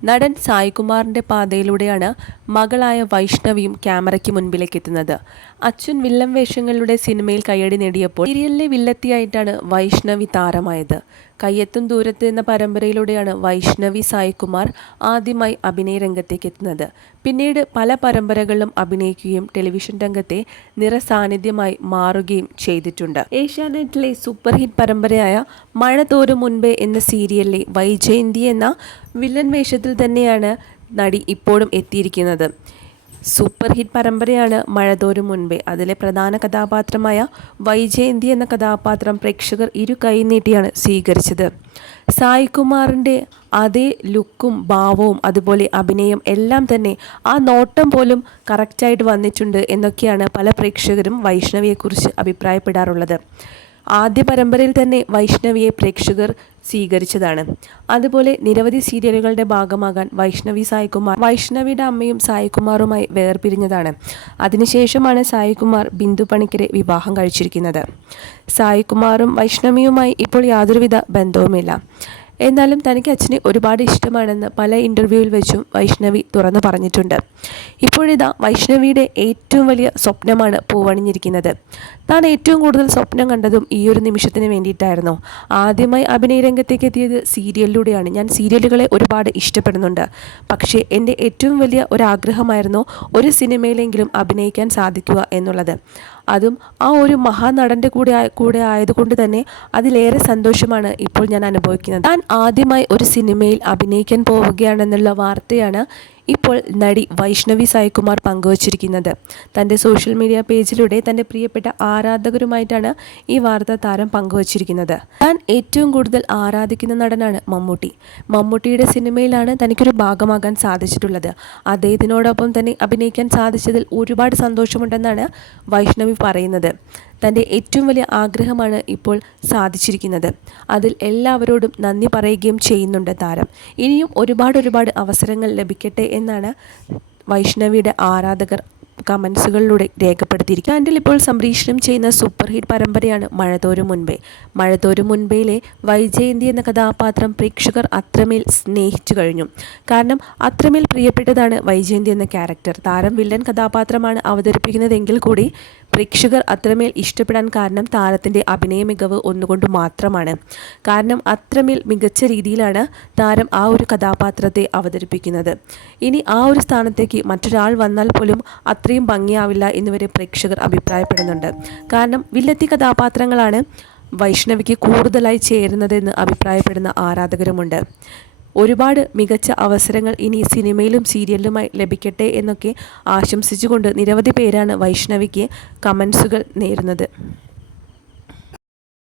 നടൻ സായ്കുമാറിന്റെ പാതയിലൂടെയാണ് മകളായ വൈഷ്ണവിയും ക്യാമറയ്ക്ക് മുൻപിലേക്ക് എത്തുന്നത്. അച്ഛൻ വില്ലൻ വേഷങ്ങളുടെ സിനിമയിൽ കയ്യടി നേടിയപ്പോൾ സീരിയലിലെ വില്ലത്തിയായിട്ടാണ് വൈഷ്ണവി താരമായത്. കയ്യെത്തും ദൂരത്ത് എന്ന പരമ്പരയിലൂടെയാണ് വൈഷ്ണവി സായ്കുമാർ ആദ്യമായി അഭിനയ രംഗത്തേക്ക് എത്തുന്നത്. പിന്നീട് പല പരമ്പരകളിലും അഭിനയിക്കുകയും ടെലിവിഷൻ രംഗത്തെ നിറസാന്നിധ്യമായി മാറുകയും ചെയ്തിട്ടുണ്ട്. ഏഷ്യാനെറ്റിലെ സൂപ്പർ ഹിറ്റ് പരമ്പരയായ മഴ തോരും മുൻപേ എന്ന സീരിയലിലെ വൈജയന്തി എന്ന വില്ലൻ വേഷത്തിൽ തന്നെയാണ് നടി ഇപ്പോഴും എത്തിയിരിക്കുന്നത്. സൂപ്പർ ഹിറ്റ് പരമ്പരയാണ് മഴ തോരും മുൻപേ. അതിലെ പ്രധാന കഥാപാത്രമായ വൈജയന്തി എന്ന കഥാപാത്രം പ്രേക്ഷകർ ഇരു കൈ നീട്ടിയാണ് സ്വീകരിച്ചത്. സായ്കുമാറിൻ്റെ അതേ ലുക്കും ഭാവവും അതുപോലെ അഭിനയം എല്ലാം തന്നെ ആ നോട്ടം പോലും കറക്റ്റായിട്ട് വന്നിട്ടുണ്ട് എന്നൊക്കെയാണ് പല പ്രേക്ഷകരും വൈഷ്ണവിയെക്കുറിച്ച് അഭിപ്രായപ്പെടാറുള്ളത്. ആദ്യ പരമ്പരയിൽ തന്നെ വൈഷ്ണവിയെ പ്രേക്ഷകർ സ്വീകരിച്ചതാണ്. അതുപോലെ നിരവധി സീരിയലുകളുടെ ഭാഗമാകാൻ വൈഷ്ണവിയുടെ അമ്മയും സായ്കുമാറുമായി വേർപിരിഞ്ഞതാണ്. അതിനുശേഷമാണ് സായ്കുമാർ ബിന്ദു പണിക്കരെ വിവാഹം കഴിച്ചിരിക്കുന്നത്. സായ്കുമാറും വൈഷ്ണവിയുമായി ഇപ്പോൾ യാതൊരുവിധ ബന്ധവുമില്ല. എന്നാലും തനിക്ക് അച്ഛനെ ഒരുപാട് ഇഷ്ടമാണെന്ന് പല ഇൻ്റർവ്യൂവിൽ വെച്ചും വൈഷ്ണവി തുറന്നു പറഞ്ഞിട്ടുണ്ട്. ഇപ്പോഴിതാ വൈഷ്ണവിയുടെ ഏറ്റവും വലിയ സ്വപ്നമാണ് പൂവണിഞ്ഞിരിക്കുന്നത്. താൻ ഏറ്റവും കൂടുതൽ സ്വപ്നം കണ്ടതും ഈ ഒരു നിമിഷത്തിന് വേണ്ടിയിട്ടായിരുന്നു. ആദ്യമായി അഭിനയ രംഗത്തേക്ക് എത്തിയത് സീരിയലിലൂടെയാണ്. ഞാൻ സീരിയലുകളെ ഒരുപാട് ഇഷ്ടപ്പെടുന്നുണ്ട്. പക്ഷേ എൻ്റെ ഏറ്റവും വലിയ ഒരാഗ്രഹമായിരുന്നു ഒരു സിനിമയിലെങ്കിലും അഭിനയിക്കാൻ സാധിക്കുക എന്നുള്ളത്. അതും ആ ഒരു മഹാനടൻ്റെ കൂടെ ആയതുകൊണ്ട് തന്നെ അതിലേറെ സന്തോഷമാണ് ഇപ്പോൾ ഞാൻ അനുഭവിക്കുന്നത്. താൻ ആദ്യമായി ഒരു സിനിമയിൽ അഭിനയിക്കാൻ പോവുകയാണെന്നുള്ള വാർത്തയാണ് ഇപ്പോൾ നടി വൈഷ്ണവി സായ്കുമാർ പങ്കുവച്ചിരിക്കുന്നത്. തൻ്റെ സോഷ്യൽ മീഡിയ പേജിലൂടെ തൻ്റെ പ്രിയപ്പെട്ട ആരാധകരുമായിട്ടാണ് ഈ വാർത്ത താരം പങ്കുവച്ചിരിക്കുന്നത്. താൻ ഏറ്റവും കൂടുതൽ ആരാധിക്കുന്ന നടനാണ് മമ്മൂട്ടി. മമ്മൂട്ടിയുടെ സിനിമയിലാണ് തനിക്കൊരു ഭാഗമാകാൻ സാധിച്ചിട്ടുള്ളത്. അദ്ദേഹത്തിനോടൊപ്പം തന്നെ അഭിനയിക്കാൻ സാധിച്ചതിൽ ഒരുപാട് സന്തോഷമുണ്ടെന്നാണ് വൈഷ്ണവി പറയുന്നത്. തൻ്റെ ഏറ്റവും വലിയ ആഗ്രഹമാണ് ഇപ്പോൾ സാധിച്ചിരിക്കുന്നത്. അതിൽ എല്ലാവരോടും നന്ദി പറയുകയും ചെയ്യുന്നുണ്ട് താരം. ഇനിയും ഒരുപാട് അവസരങ്ങൾ ലഭിക്കട്ടെ എന്നാണ് വൈഷ്ണവിയുടെ ആരാധകർ കമൻസുകളിലൂടെ രേഖപ്പെടുത്തിയിരിക്കുക. ചാനൽ ഇപ്പോൾ സംപ്രേഷണം ചെയ്യുന്ന സൂപ്പർ ഹിറ്റ് പരമ്പരയാണ് മഴ തോരും മുൻപേ. മഴ തോരും മുൻപേയിലെ വൈജയന്തി എന്ന കഥാപാത്രം പ്രേക്ഷകർ അത്രമേൽ സ്നേഹിച്ചു കഴിഞ്ഞു. കാരണം അത്രമേൽ പ്രിയപ്പെട്ടതാണ് വൈജയന്തി എന്ന ക്യാരക്ടർ. താരം വില്ലൻ കഥാപാത്രമാണ് അവതരിപ്പിക്കുന്നതെങ്കിൽ കൂടി പ്രേക്ഷകർ അത്രമേൽ ഇഷ്ടപ്പെടാൻ കാരണം താരത്തിൻ്റെ അഭിനയ മികവ് ഒന്നുകൊണ്ട് മാത്രമാണ്. കാരണം അത്രമേൽ മികച്ച രീതിയിലാണ് താരം ആ ഒരു കഥാപാത്രത്തെ അവതരിപ്പിക്കുന്നത്. ഇനി ആ ഒരു സ്ഥാനത്തേക്ക് മറ്റൊരാൾ വന്നാൽ പോലും അത്രയും ഭംഗിയാവില്ല എന്നുവരെ പ്രേക്ഷകർ അഭിപ്രായപ്പെടുന്നുണ്ട്. കാരണം വില്ലത്തി കഥാപാത്രങ്ങളാണ് വൈഷ്ണവിക്ക് കൂടുതലായി ചേരുന്നതെന്ന് അഭിപ്രായപ്പെടുന്ന ആരാധകരുമുണ്ട്. ഒരുപാട് മികച്ച അവസരങ്ങൾ ഇനി സിനിമയിലും സീരിയലിലുമായി ലഭിക്കട്ടെ എന്നൊക്കെ ആശംസിച്ചുകൊണ്ട് നിരവധി പേരാണ് വൈഷ്ണവിക്ക് കമൻസുകൾ നേരുന്നത്.